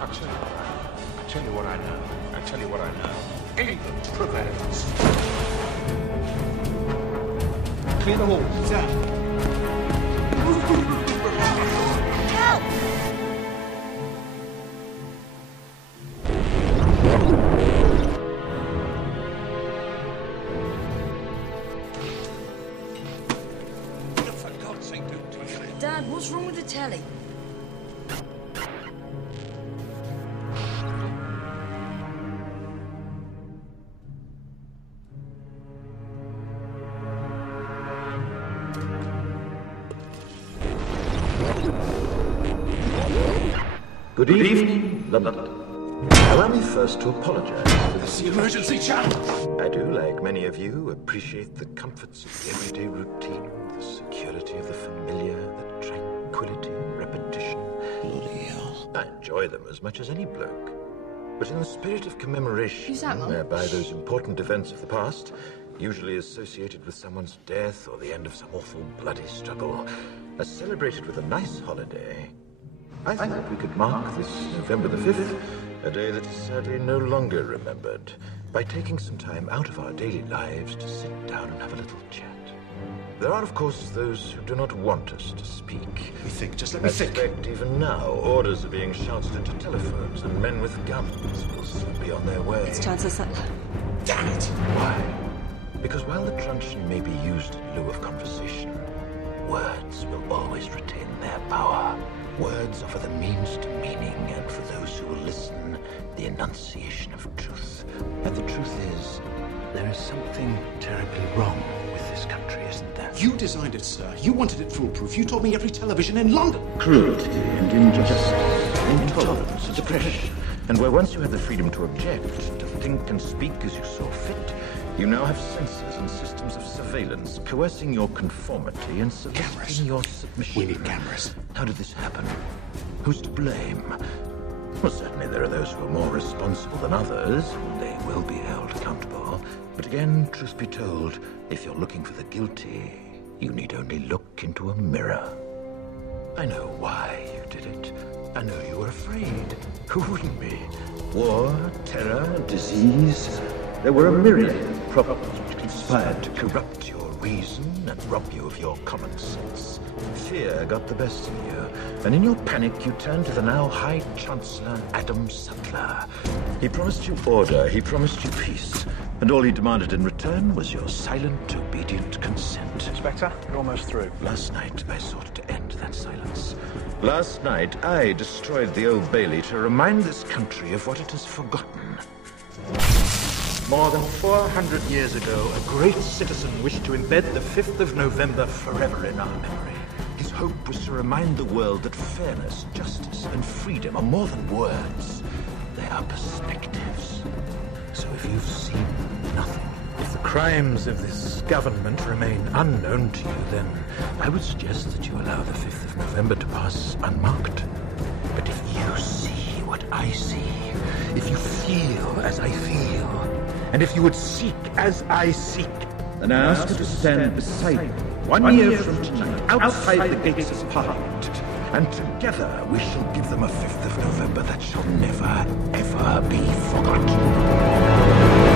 I tell you what I know. England prevails. Clear the hall, sir. Dad, what's wrong with the telly? Good evening, London. Allow me first to apologize. That's the emergency channel. I do, like many of you, appreciate the comforts of the everyday routine, the security of the familiar, the tranquility of repetition. Bloody hell. I enjoy them as much as any bloke. But in the spirit of commemoration, Who's that, Mum? whereby those important events of the past, usually associated with someone's death or the end of some awful bloody struggle, are celebrated with a nice holiday, I think we could mark this November the 5th, a day that is sadly no longer remembered, by taking some time out of our daily lives to sit down and have a little chat. There are, of course, those who do not want us to speak. Just let me think. I suspect even now, orders are being shouted into telephones, and men with guns will soon be on their way. It's Chancellor Sutler. Damn it. Why? Because while the truncheon may be used in lieu of conversation, words will always retain their power. Words offer the means to meaning, and for those who will listen, the enunciation of truth. And the truth is, there is something terribly wrong with this country, isn't there? You designed it, sir. You wanted it foolproof. You told me every television in London. Cruelty and injustice, intolerance and oppression. And where once you had the freedom to object, to think and speak as you saw fit, you now have censors and systems of surveillance coercing your conformity and soliciting your submission. We need cameras. How did this happen? Who's to blame? Well, certainly there are those who are more responsible than others, and they will be held accountable. But again, truth be told, if you're looking for the guilty, you need only look into a mirror. I know why you did it. I know you were afraid. Who wouldn't be? War, terror, disease. There were a myriad of problems which conspired to corrupt your reason and rob you of your common sense. Fear got the best of you, and in your panic you turned to the now High Chancellor Adam Sutler. He promised you order, he promised you peace, and all he demanded in return was your silent, obedient consent. Inspector, you're almost through. Last night I sought to end that silence. Last night I destroyed the Old Bailey to remind this country of what it has forgotten. More than 400 years ago, a great citizen wished to embed the 5th of November forever in our memory. His hope was to remind the world that fairness, justice, and freedom are more than words. They are perspectives. So if you've seen nothing, if the crimes of this government remain unknown to you, then I would suggest that you allow the 5th of November to pass unmarked. But if you see what I see, if you feel as I feel, and if you would seek as I seek, then I ask you to stand beside me 1 year from tonight, outside the gates of Parliament, and together we shall give them a 5th of November that shall never, ever be forgotten.